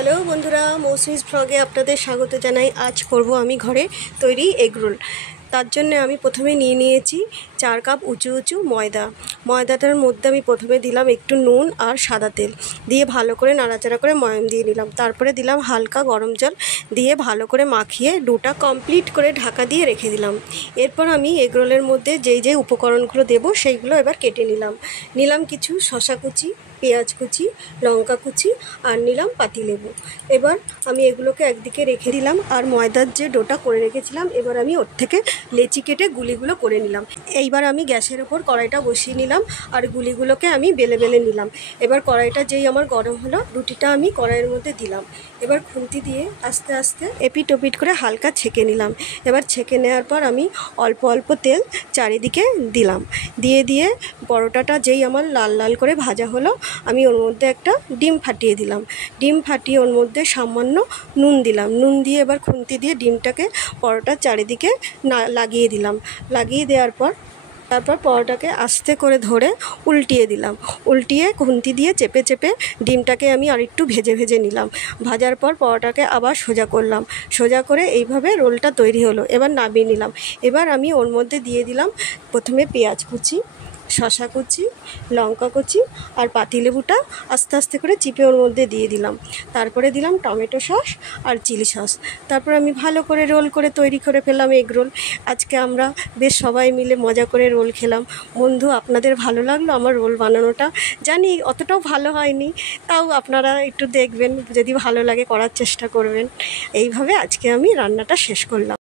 Hello বন্ধুরা, মৌসুমিস ভ্লগে আপনাদের স্বাগত জানাই। আজ করব আমি ঘরে তৈরি এগরোল। তার জন্য আমি প্রথমে নিয়ে নিয়েছি 4 কাপ উঁচু উঁচু ময়দাটার মধ্যে আমি প্রথমে দিলাম একটু নুন আর সাদা তেল দিয়ে ভালো করে নাড়াচাড়া করে ময়াম দিয়ে নিলাম। তারপরে দিলাম হালকা গরম জল দিয়ে ভালো করে মাখিয়ে ডোটা কমপ্লিট করে ঢাকা দিয়ে রেখে দিলাম। এরপর আমি এগরোলের মধ্যে যেই উপকরণগুলো দেবো সেইগুলো এবার কেটে নিলাম কিছু শসা কুচি, পেঁয়াজ কুচি, লঙ্কা কুচি আর নিলাম পাতিলেবু। এবার আমি এগুলোকে একদিকে রেখে দিলাম আর ময়দার যে ডোটা করে রেখেছিলাম এবার আমি ওর থেকে লেচি কেটে গুলিগুলো করে নিলাম। এইবার আমি গ্যাসের ওপর কড়াইটা বসিয়ে নিলাম আর গুলিগুলোকে আমি বেলে নিলাম। এবার কড়াইটা যেই আমার গরম হলো রুটিটা আমি কড়াইয়ের মধ্যে দিলাম। এবার খুন্তি দিয়ে আস্তে আস্তে এপিট ওপিট করে হালকা ছেঁকে নিলাম। এবার ছেঁকে নেওয়ার পর আমি অল্প অল্প তেল চারিদিকে দিলাম। দিয়ে পরোটাটা যেই আমার লাল লাল করে ভাজা হলো আমি ওর মধ্যে একটা ডিম ফাটিয়ে দিলাম। ডিম ফাটিয়ে ওর মধ্যে সামান্য নুন দিলাম। নুন দিয়ে এবার খুন্তি দিয়ে ডিমটাকে পরোটার চারিদিকে লাগিয়ে দিলাম। লাগিয়ে দেওয়ার পর তারপর পরোটাকে আস্তে করে ধরে উল্টিয়ে খুন্তি দিয়ে চেপে ডিমটাকে আমি আরেকটু ভেজে নিলাম। ভাজার পর পরোটাকে আবার সোজা করে এইভাবে রোলটা তৈরি হলো। এবার নামিয়ে নিলাম। এবার আমি ওর মধ্যে দিয়ে দিলাম প্রথমে পেঁয়াজ কুচি, শসা কুচি, লঙ্কা কুচি আর পাতিলেবুটা আস্তে আস্তে করে চিপে ওর মধ্যে দিয়ে দিলাম। তারপরে দিলাম টমেটো সস আর চিলি সস। তারপর আমি ভালো করে রোল করে তৈরি করে ফেললাম এগ রোল। আজকে আমরা বেশ সবাই মিলে মজা করে রোল খেলাম। বন্ধু, আপনাদের ভালো লাগলো আমার রোল বানানোটা? জানি অতটাও ভালো হয়নি, তাও আপনারা একটু দেখবেন, যদি ভালো লাগে করার চেষ্টা করবেন। এইভাবে আজকে আমি রান্নাটা শেষ করলাম।